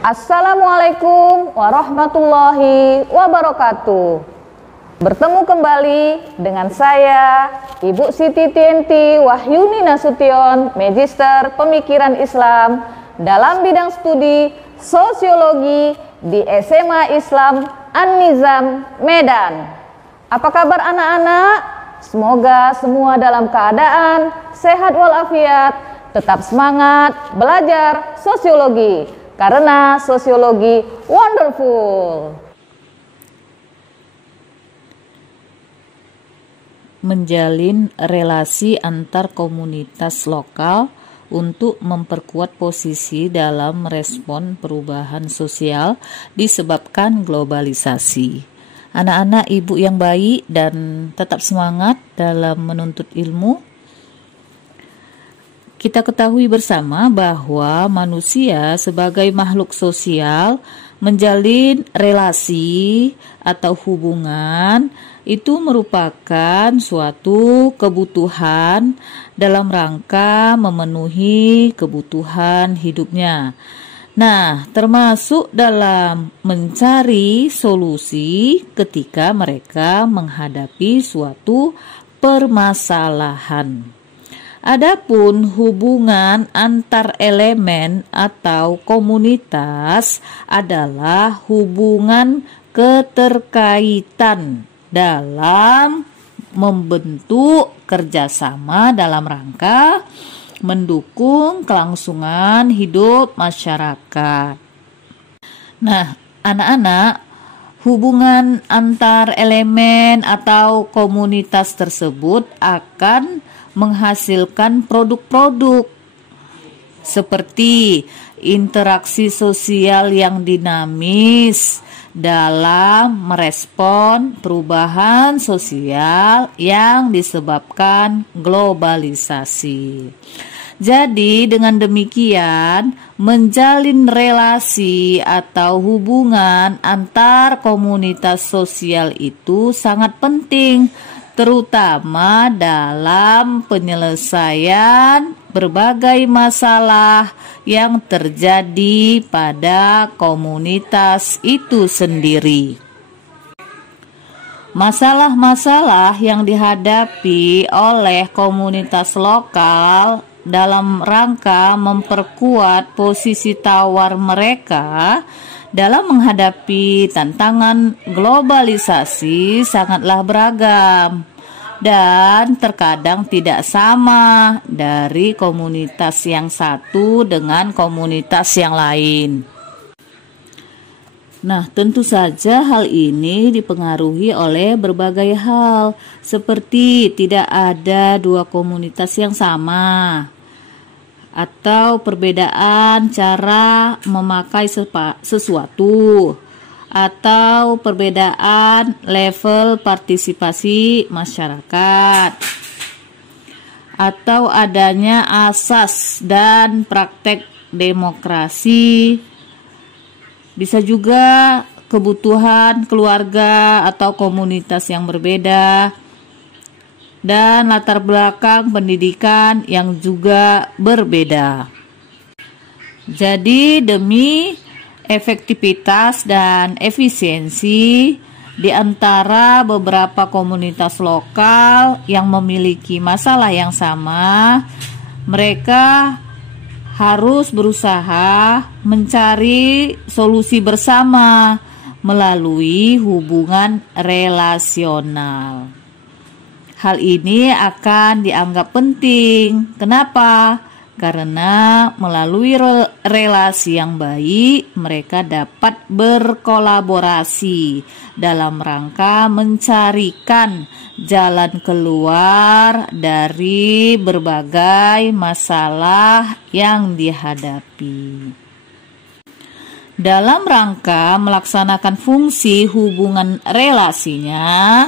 Assalamualaikum warahmatullahi wabarakatuh. Bertemu kembali dengan saya, Ibu Siti Tienti Wahyuni Nasution, Magister Pemikiran Islam dalam bidang studi Sosiologi di SMA Islam An-Nizam, Medan. Apa kabar anak-anak? Semoga semua dalam keadaan sehat walafiat, tetap semangat belajar sosiologi. Karena sosiologi wonderful. Menjalin relasi antar komunitas lokal untuk memperkuat posisi dalam merespon perubahan sosial disebabkan globalisasi. Anak-anak ibu yang baik dan tetap semangat dalam menuntut ilmu. Kita ketahui bersama bahwa manusia sebagai makhluk sosial menjalin relasi atau hubungan itu merupakan suatu kebutuhan dalam rangka memenuhi kebutuhan hidupnya. Nah, termasuk dalam mencari solusi ketika mereka menghadapi suatu permasalahan. Adapun hubungan antar elemen atau komunitas adalah hubungan keterkaitan dalam membentuk kerjasama dalam rangka mendukung kelangsungan hidup masyarakat. Nah, anak-anak, hubungan antar elemen atau komunitas tersebut akan menghasilkan produk-produk seperti interaksi sosial yang dinamis dalam merespon perubahan sosial yang disebabkan globalisasi. Jadi dengan demikian menjalin relasi atau hubungan antar komunitas sosial itu sangat penting, terutama dalam penyelesaian berbagai masalah yang terjadi pada komunitas itu sendiri. Masalah-masalah yang dihadapi oleh komunitas lokal dalam rangka memperkuat posisi tawar mereka dalam menghadapi tantangan globalisasi sangatlah beragam dan terkadang tidak sama dari komunitas yang satu dengan komunitas yang lain. Nah, tentu saja hal ini dipengaruhi oleh berbagai hal, seperti tidak ada dua komunitas yang sama, atau perbedaan cara memakai sesuatu, atau perbedaan level partisipasi masyarakat, atau adanya asas dan praktek demokrasi. Bisa juga kebutuhan keluarga atau komunitas yang berbeda, dan latar belakang pendidikan yang juga berbeda. Jadi demi efektivitas dan efisiensi di antara beberapa komunitas lokal yang memiliki masalah yang sama, mereka harus berusaha mencari solusi bersama melalui hubungan relasional. Hal ini akan dianggap penting. Kenapa? Karena melalui relasi yang baik, mereka dapat berkolaborasi dalam rangka mencarikan jalan keluar dari berbagai masalah yang dihadapi. Dalam rangka melaksanakan fungsi hubungan relasinya,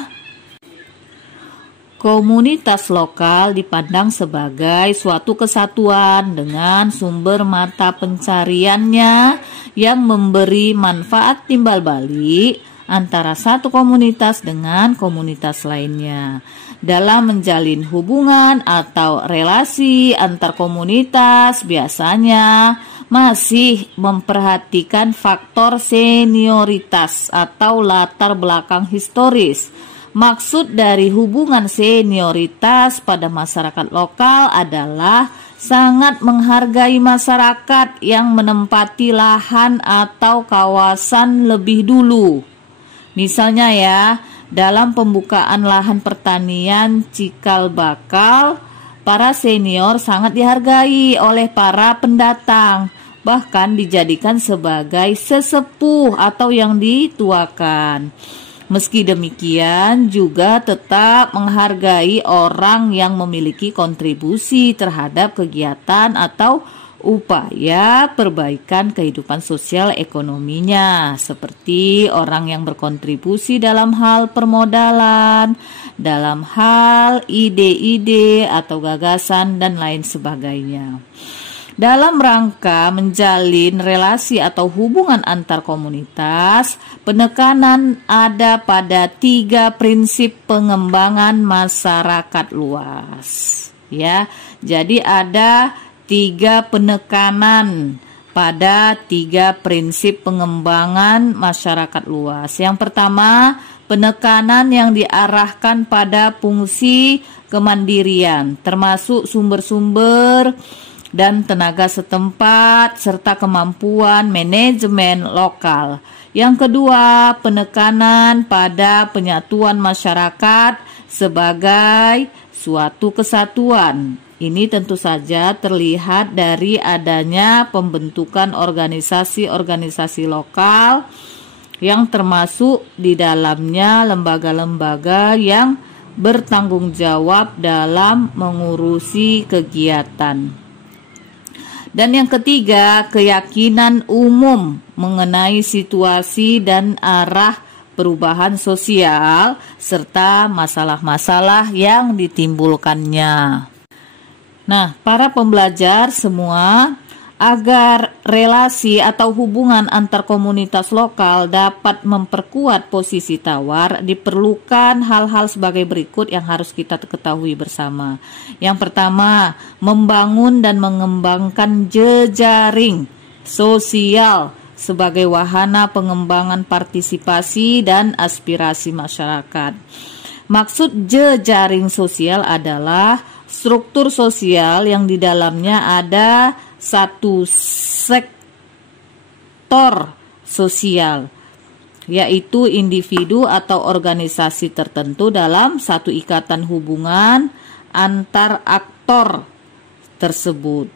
komunitas lokal dipandang sebagai suatu kesatuan dengan sumber mata pencariannya yang memberi manfaat timbal balik antara satu komunitas dengan komunitas lainnya. Dalam menjalin hubungan atau relasi antar komunitas biasanya masih memperhatikan faktor senioritas atau latar belakang historis. Maksud dari hubungan senioritas pada masyarakat lokal adalah sangat menghargai masyarakat yang menempati lahan atau kawasan lebih dulu. Misalnya ya, dalam pembukaan lahan pertanian cikal bakal, para senior sangat dihargai oleh para pendatang, bahkan dijadikan sebagai sesepuh atau yang dituakan. Meski demikian, juga tetap menghargai orang yang memiliki kontribusi terhadap kegiatan atau upaya perbaikan kehidupan sosial ekonominya, seperti orang yang berkontribusi dalam hal permodalan, dalam hal ide-ide atau gagasan, dan lain sebagainya. Dalam rangka menjalin relasi atau hubungan antar komunitas, penekanan ada pada 3 prinsip pengembangan masyarakat luas. Ya, jadi ada 3 penekanan pada 3 prinsip pengembangan masyarakat luas. Yang pertama, penekanan yang diarahkan pada fungsi kemandirian, termasuk sumber-sumber dan tenaga setempat, serta kemampuan manajemen lokal. Yang kedua, penekanan pada penyatuan masyarakat sebagai suatu kesatuan. Ini tentu saja terlihat dari adanya pembentukan organisasi-organisasi lokal yang termasuk di dalamnya lembaga-lembaga yang bertanggung jawab dalam mengurusi kegiatan. Dan yang ketiga, keyakinan umum mengenai situasi dan arah perubahan sosial serta masalah-masalah yang ditimbulkannya. Nah, para pembelajar semua, agar relasi atau hubungan antar komunitas lokal dapat memperkuat posisi tawar, diperlukan hal-hal sebagai berikut yang harus kita ketahui bersama. Yang pertama, membangun dan mengembangkan jejaring sosial sebagai wahana pengembangan partisipasi dan aspirasi masyarakat. Maksud jejaring sosial adalah struktur sosial yang di dalamnya ada satu sektor sosial, yaitu individu atau organisasi tertentu dalam satu ikatan hubungan antar aktor tersebut.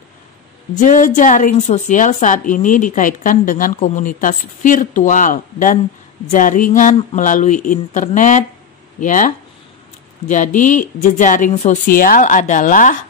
Jejaring sosial saat ini dikaitkan dengan komunitas virtual dan jaringan melalui internet, ya. Jadi jejaring sosial adalah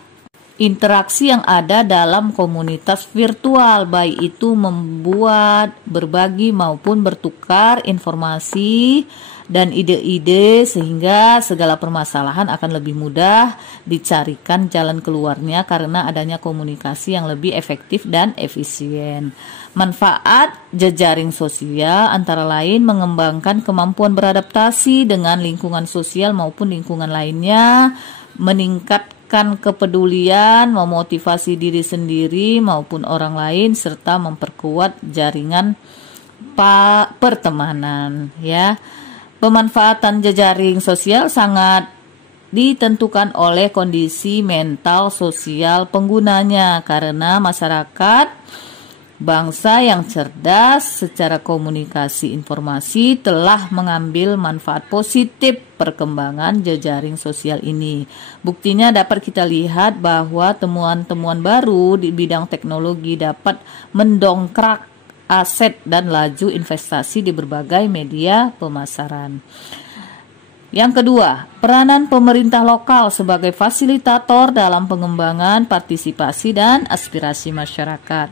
interaksi yang ada dalam komunitas virtual, baik itu membuat, berbagi maupun bertukar informasi dan ide-ide, sehingga segala permasalahan akan lebih mudah dicarikan jalan keluarnya karena adanya komunikasi yang lebih efektif dan efisien. Manfaat jejaring sosial antara lain mengembangkan kemampuan beradaptasi dengan lingkungan sosial maupun lingkungan lainnya, meningkatkan kepedulian, memotivasi diri sendiri maupun orang lain, serta memperkuat jaringan pertemanan, ya. Pemanfaatan jejaring sosial sangat ditentukan oleh kondisi mental sosial penggunanya, karena masyarakat bangsa yang cerdas secara komunikasi informasi telah mengambil manfaat positif perkembangan jejaring sosial ini. Buktinya dapat kita lihat bahwa temuan-temuan baru di bidang teknologi dapat mendongkrak aset dan laju investasi di berbagai media pemasaran. Yang kedua, peranan pemerintah lokal sebagai fasilitator dalam pengembangan partisipasi dan aspirasi masyarakat.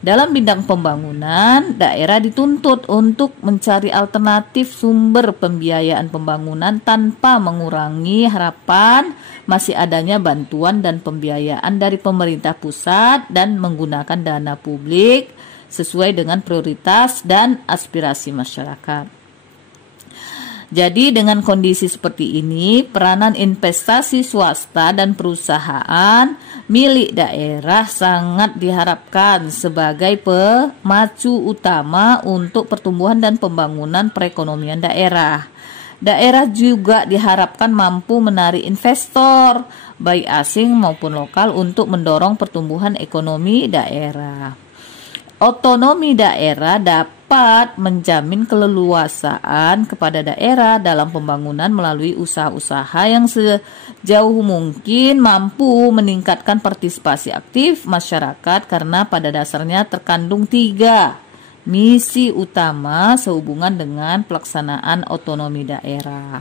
Dalam bidang pembangunan, daerah dituntut untuk mencari alternatif sumber pembiayaan pembangunan tanpa mengurangi harapan masih adanya bantuan dan pembiayaan dari pemerintah pusat dan menggunakan dana publik sesuai dengan prioritas dan aspirasi masyarakat. Jadi dengan kondisi seperti ini, peranan investasi swasta dan perusahaan milik daerah sangat diharapkan sebagai pemacu utama untuk pertumbuhan dan pembangunan perekonomian daerah. Daerah juga diharapkan mampu menarik investor, baik asing maupun lokal, untuk mendorong pertumbuhan ekonomi daerah. Otonomi daerah dapat menjamin keleluasaan kepada daerah dalam pembangunan melalui usaha-usaha yang sejauh mungkin mampu meningkatkan partisipasi aktif masyarakat, karena pada dasarnya terkandung 3 misi utama sehubungan dengan pelaksanaan otonomi daerah,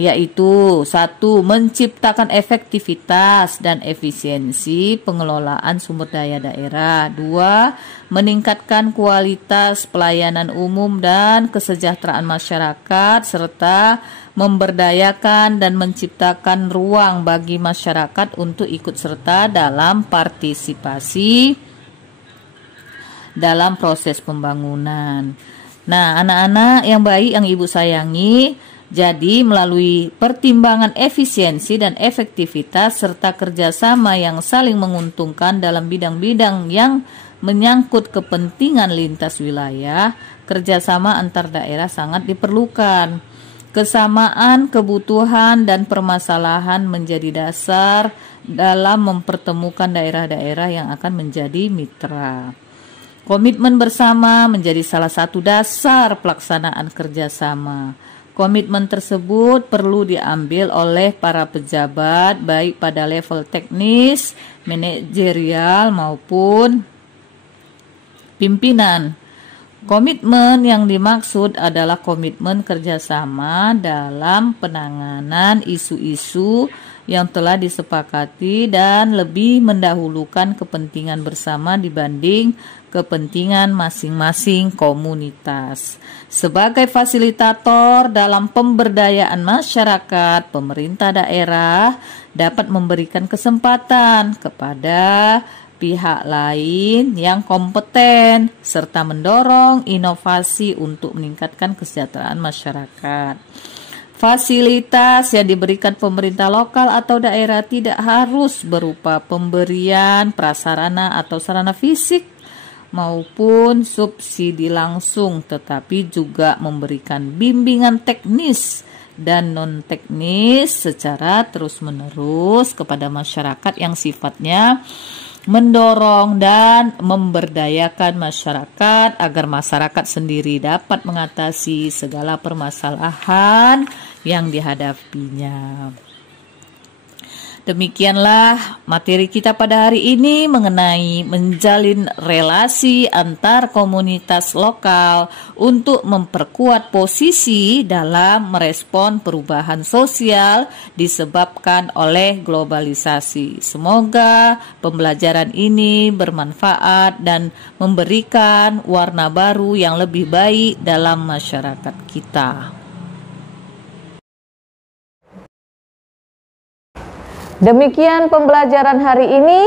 yaitu 1. Menciptakan efektivitas dan efisiensi pengelolaan sumber daya daerah. 2. Meningkatkan kualitas pelayanan umum dan kesejahteraan masyarakat, serta memberdayakan dan menciptakan ruang bagi masyarakat untuk ikut serta dalam partisipasi dalam proses pembangunan. Nah, anak-anak yang baik yang Ibu sayangi, jadi melalui pertimbangan efisiensi dan efektivitas serta kerjasama yang saling menguntungkan dalam bidang-bidang yang menyangkut kepentingan lintas wilayah, kerjasama antar daerah sangat diperlukan. Kesamaan kebutuhan dan permasalahan menjadi dasar dalam mempertemukan daerah-daerah yang akan menjadi mitra. Komitmen bersama menjadi salah satu dasar pelaksanaan kerjasama. Komitmen tersebut perlu diambil oleh para pejabat baik pada level teknis, manajerial maupun pimpinan. Komitmen yang dimaksud adalah komitmen kerjasama dalam penanganan isu-isu yang telah disepakati dan lebih mendahulukan kepentingan bersama dibanding kepentingan masing-masing komunitas. Sebagai fasilitator dalam pemberdayaan masyarakat, pemerintah daerah dapat memberikan kesempatan kepada pihak lain yang kompeten serta mendorong inovasi untuk meningkatkan kesejahteraan masyarakat. Fasilitas yang diberikan pemerintah lokal atau daerah tidak harus berupa pemberian prasarana atau sarana fisik maupun subsidi langsung, tetapi juga memberikan bimbingan teknis dan non-teknis secara terus-menerus kepada masyarakat yang sifatnya mendorong dan memberdayakan masyarakat agar masyarakat sendiri dapat mengatasi segala permasalahan yang dihadapinya. Demikianlah materi kita pada hari ini mengenai menjalin relasi antar komunitas lokal untuk memperkuat posisi dalam merespon perubahan sosial disebabkan oleh globalisasi. Semoga pembelajaran ini bermanfaat dan memberikan warna baru yang lebih baik dalam masyarakat kita. Demikian pembelajaran hari ini.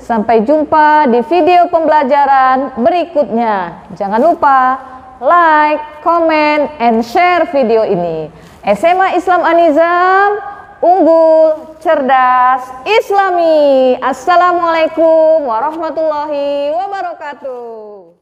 Sampai jumpa di video pembelajaran berikutnya. Jangan lupa like, comment, and share video ini. SMA Islam An-Nizam, unggul, cerdas, Islami. Assalamualaikum warahmatullahi wabarakatuh.